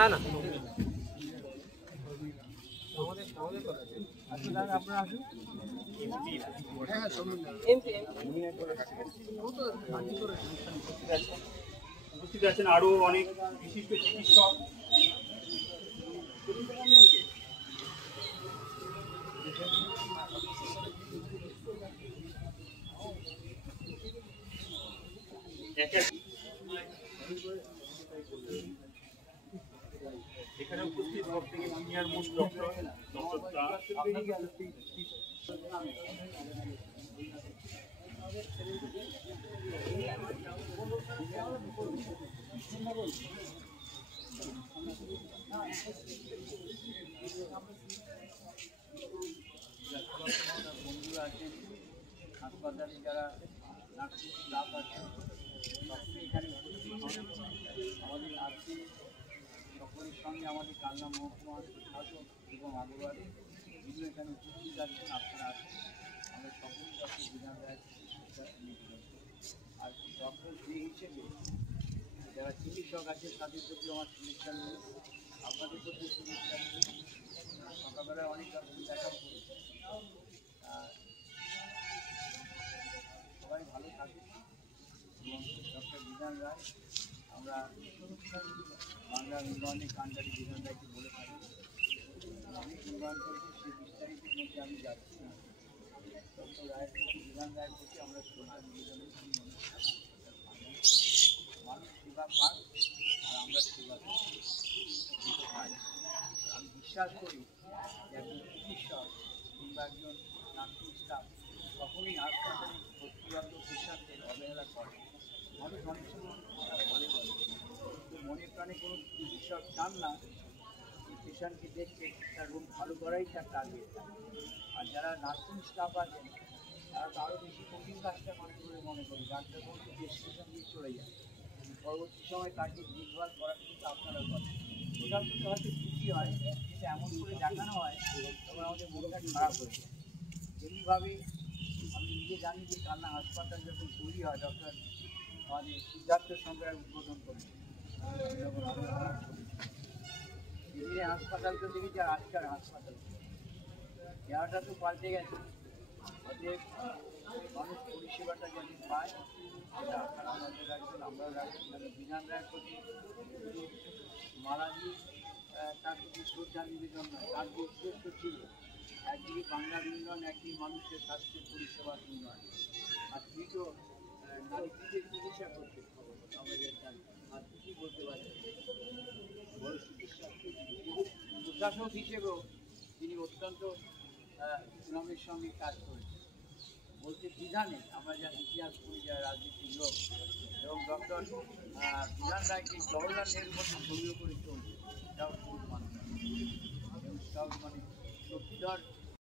না না উপস্থিত আছেন আরো অনেক বিশিষ্ট চিকিৎসক। এখানে উপস্থিত সব থেকে সিনিয়র মোস্ট ডক্টর বন্ধুরা আছেন, হাসপাতালে যারা নার্সিং স্টাফ আছেন, এখানে আমাদের আজকে সকলের সঙ্গে আমাদের কালনা মহকুমা শাসক এবং আগরওয়ালি বিভিন্ন এখানে উপস্থিত আছেন। আপনারা আছেন, আমরা সকলেই ডক্টর বিধান রায় আর ডক্টর যে হিসেবে যারা চিকিৎসক আছে তাদের প্রতি আমার শুভেচ্ছা নেই, আপনাদের প্রতি শুভেচ্ছা নেই। সকালবেলায় অনেক ডক্টর দেখা করি, সবাই ভালো থাকে। এবং ডক্টর বিধান রায়, আমরা বাংলার উন্নয়নের কাণ্ডারি বিধান রায়কে বলে থাকি। অনেক উন্নয়ন করেছে, সেই বিস্তারিতের মধ্যে আমি যাচ্ছি না। ডক্টর রায়ের প্রতি, বিধান রায়ের প্রতি আমরা শ্রদ্ধা নিবেদন করি। মানুষ সেবা পাক আর আমরা সেবা করি। আমি বিশ্বাস করি যে একজন চিকিৎসক কিংবা একজন নার্সিং স্টাফ কখনই হাসপাতালে ভর্তিগত পেশেন্টদের অবহেলা করে। মানুষ অনেক সময় বলে মনে প্রাণে কোনো চিকিৎসক চান না পেশেন্টকে দেখতে তার রোগ ভালো করাই তার টার্গেট। আর যারা নার্সিং স্টাফ আছেন তারা তো আরও বেশি কঠিন কাজটা মনে করি। ডাক্তার বলতে প্রেসক্রিপশন দিয়ে চলে যায়, পরবর্তী সময় তাকে দেখভাল করার কিন্তু আপনারা করেন। ওটা কিন্তু হয়তো খুশি হয়, কিন্তু এমন করে দেখানো হয় তখন আমাদের মনটা খারাপ হয়ে যায়। এমনিভাবে আমি নিজে জানি যে কালনা হাসপাতাল যখন তৈরি হয়, ডক্টর আমাদের সিদ্ধার্থ সঙ্গে উদ্বোধন করেছে যখন দিদির হাসপাতাল তো দেখেছি, আর আজকাল হাসপাতাল চেহারাটা তো পাল্টে গেছে। অতএব মানুষ পরিষেবাটা যদি পায় সেটা আপনারা নজর রাখবেন, আমরাও রাখবেন। বিধান রায়ের প্রতি মালা দিয়ে তার প্রতি শ্রদ্ধা নিবেদন নয়, তার যে উদ্দেশ্য ছিল একদিকে বাংলার উন্নয়ন, একদিকে মানুষের স্বাস্থ্য পরিষেবার উন্নয়ন। আর তিনি তো নারীদের চিকিৎসা করতে আমাদের আর কি বলতে পারেন, বড় চিকিৎসা প্রশাসক হিসেবেও তিনি অত্যন্ত সুনামের সঙ্গে কাজ করেছেন। বলতে বিধানে আমরা যা ইতিহাস করি, যারা রাজনীতির লোক, এবং ডক্টর বিধান রায়কে জওহরলাল নেহরুর মতো ধৈর্য করে চলছে, এটাও খুব মানে সব মানে সত্যিকার